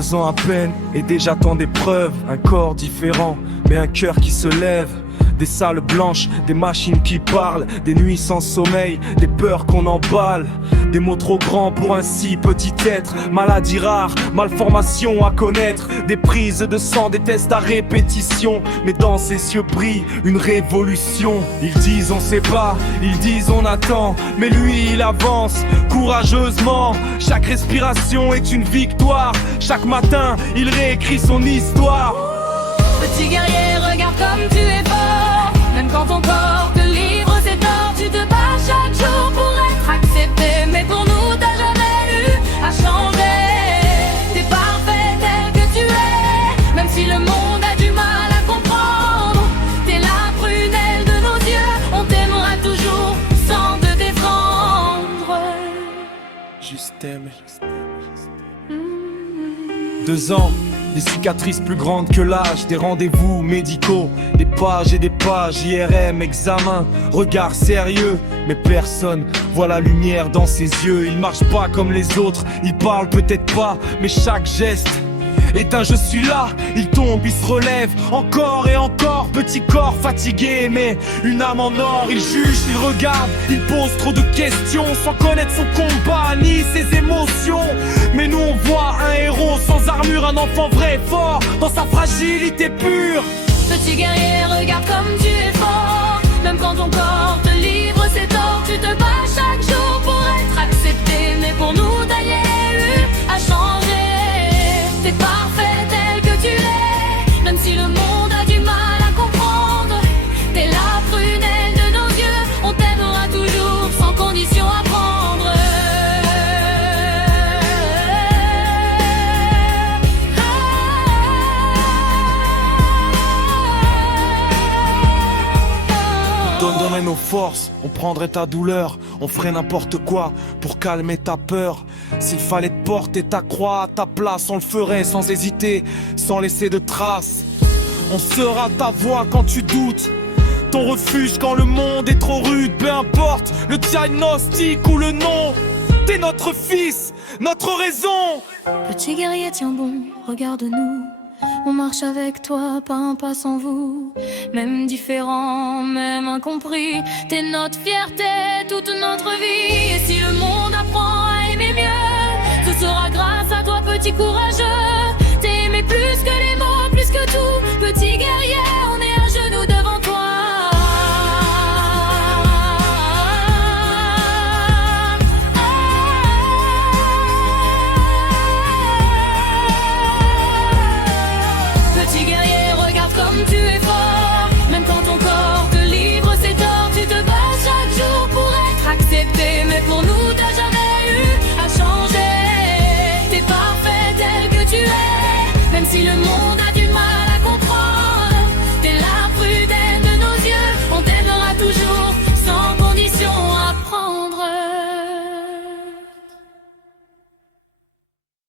2 ans à peine et déjà tant d'épreuves. Un corps différent, mais un cœur qui se lève. Des salles blanches, des machines qui parlent, des nuits sans sommeil, des peurs qu'on emballe. Des mots trop grands pour un si petit être. Maladie rare, malformation à connaître. Des prises de sang, des tests à répétition. Mais dans ses yeux brille une révolution. Ils disent on sait pas, ils disent on attend. Mais lui il avance courageusement. Chaque respiration est une victoire. Chaque matin il réécrit son histoire. Petit guerrier, regarde comme tu es fort. Même quand ton corps te livre ses torts, tu te bats chaque jour pour être accepté. Mais pour nous t'as jamais eu à changer. T'es parfait tel que tu es, même si le monde a du mal à comprendre. T'es la prunelle de nos yeux, on t'aimera toujours sans te défendre. Juste t'aimer. 2 ans, des cicatrices plus grandes que l'âge, des rendez-vous médicaux, des pages et des pages, IRM, examen, regard sérieux. Mais personne voit la lumière dans ses yeux. Il marche pas comme les autres, il parle peut-être pas, mais chaque geste est un je suis là. Il tombe, il se relève, encore et encore. Petit corps fatigué, mais une âme en or. Il juge, il regarde, il pose trop de questions, sans connaître son combat ni ses émotions. Mais nous on voit un héros sans armure, un enfant vrai et fort dans sa fragilité pure. Petit guerrier, regarde comme tu es fort. Même quand ton corps te livre ses torts, tu te bats chaque jour pour être accepté. Mais pour nous t'as eu à changer. T'es parfait tel que tu l'es, même si le monde a du mal à comprendre. T'es la prunelle de nos yeux, on t'aimera toujours sans condition à prendre. Donnerait nos forces, on prendrait ta douleur, on ferait n'importe quoi pour calmer ta peur. S'il fallait te porter ta croix à ta place, on le ferait sans hésiter, sans laisser de traces. On sera ta voix quand tu doutes, ton refuge quand le monde est trop rude. Peu importe le diagnostic ou le nom, t'es notre fils, notre raison. Petit guerrier, tiens bon, regarde-nous. On marche avec toi, pas un pas sans vous. Même différent, même incompris. T'es notre fierté, toute notre vie. Et si le monde apprend à aimer mieux, ce sera grâce à toi, petit courageux.